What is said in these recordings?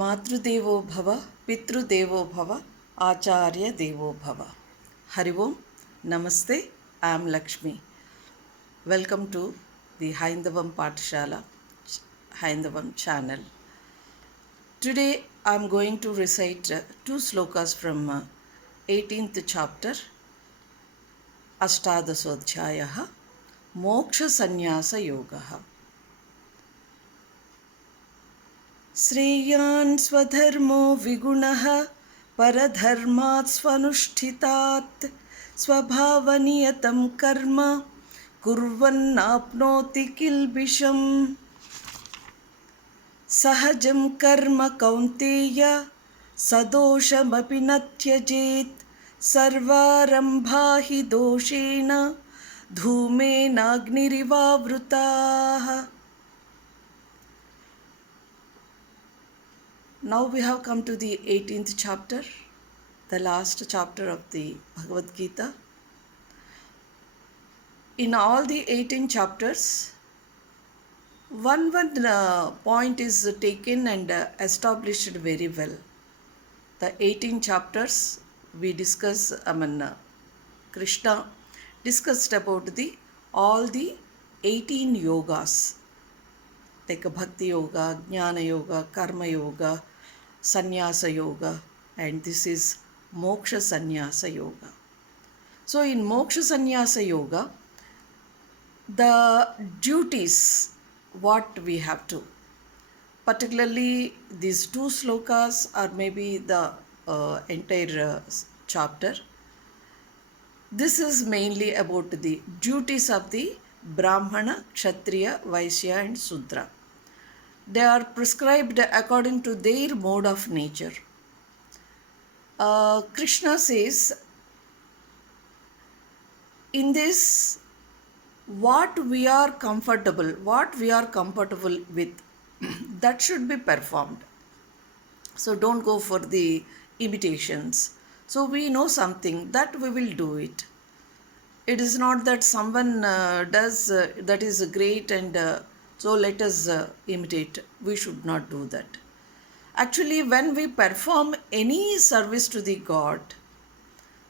मातृदेवो भव पितृदेवो भव आचार्य देवो भव. Hari Om. Namaste. I am Lakshmi. Welcome to the Haindavam Pathshala Haindavam channel. Today I am going to recite two slokas from 18th chapter Ashtadasodhyayah Moksha Sannyasa Yogaha. श्रेयान् स्वधर्मो विगुणः परधर्मात् स्वनुष्ठितात् स्वभावनियतं कर्म कुर्वन्नाप्नोति किल्बिषम् सहजं कर्म कौन्तेय सदोषमपि न त्यजेत् सर्वारम्भा हि दोषेण धूमेनाग्निरिवावृताः. Now we have come to the 18th chapter, the last chapter of the Bhagavad Gita. In all the 18 chapters, one point is taken and established very well. The 18 chapters we discuss, Krishna discussed about all the 18 yogas, like Bhakti Yoga, Jnana Yoga, Karma Yoga, Sannyasa Yoga, and this is Moksha Sannyasa Yoga. So in Moksha Sannyasa Yoga, the duties what we have to, particularly these two slokas or maybe the entire chapter, this is mainly about the duties of the Brahmana, Kshatriya, Vaishya and Sudra. They are prescribed according to their mode of nature. Krishna says, in this, what we are comfortable with, that should be performed. So don't go for the imitations. So we know something, that we will do it. It is not that someone does that is great and so let us imitate. We should not do that. Actually, when we perform any service to the God,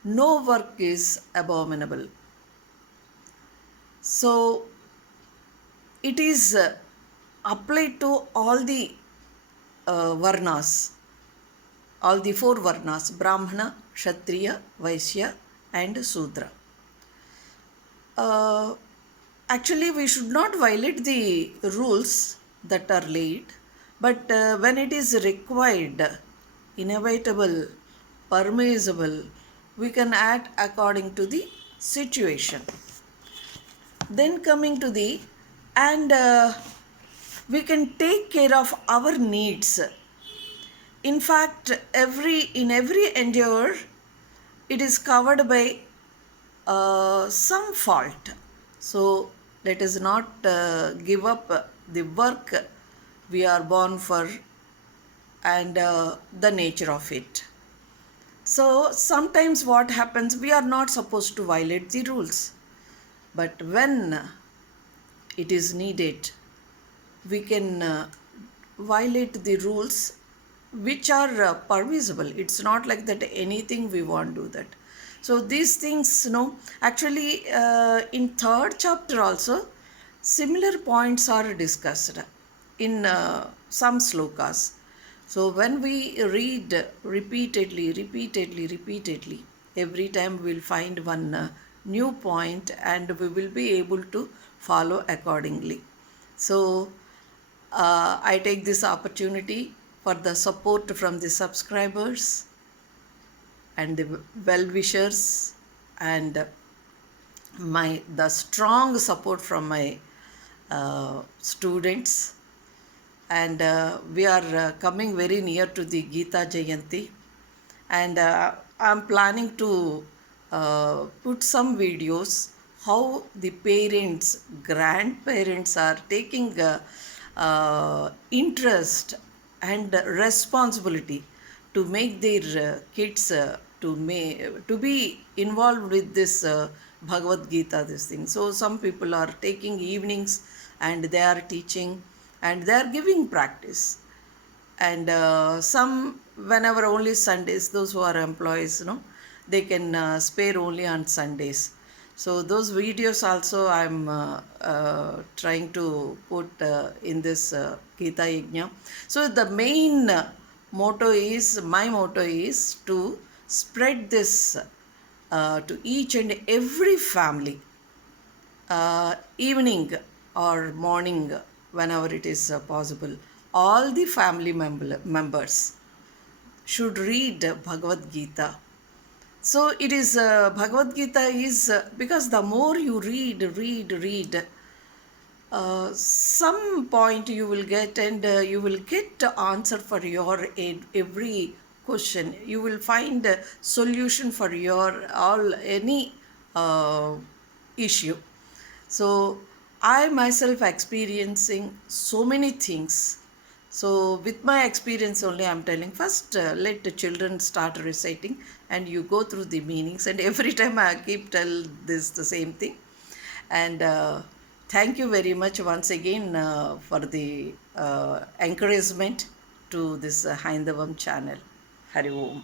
no work is abominable. So it is applied to all the varnas, all the four varnas, Brahmana, Kshatriya, Vaishya and Sudra. Actually, we should not violate the rules that are laid, but when it is required, inevitable, permissible, we can act according to the situation. Then coming to the, and we can take care of our needs. In fact, in every endeavor, it is covered by some fault. So let us not give up the work we are born for and the nature of it. So sometimes what happens, we are not supposed to violate the rules. But when it is needed, we can violate the rules which are permissible. It's not like that anything we want to do that. So these things, actually in third chapter also, similar points are discussed in some slokas. So when we read repeatedly, every time we will find one new point and we will be able to follow accordingly. So I take this opportunity for the support from the subscribers and the well-wishers and the strong support from my students. And we are coming very near to the Gita Jayanti, and I'm planning to put some videos how the parents, grandparents are taking interest and responsibility to make their kids to be involved with this Bhagavad Gita, this thing. So some people are taking evenings and they are teaching and they are giving practice. and some whenever only Sundays. Those who are employees, they can spare only on Sundays. So those videos also I'm trying to put in this Gita Yajna. So the main my motto is to spread this to each and every family, evening or morning, whenever it is possible. All the family members should read Bhagavad Gita. So it is Bhagavad Gita is because the more you read, some point you will get, and you will get the answer for your every question. You will find a solution for your all any uh, issue. So I myself experiencing so many things. So with my experience only, I'm telling, first let the children start reciting and you go through the meanings, and every time I keep tell this the same thing. And thank you very much once again for the encouragement to this Haindavam channel. Hari Om.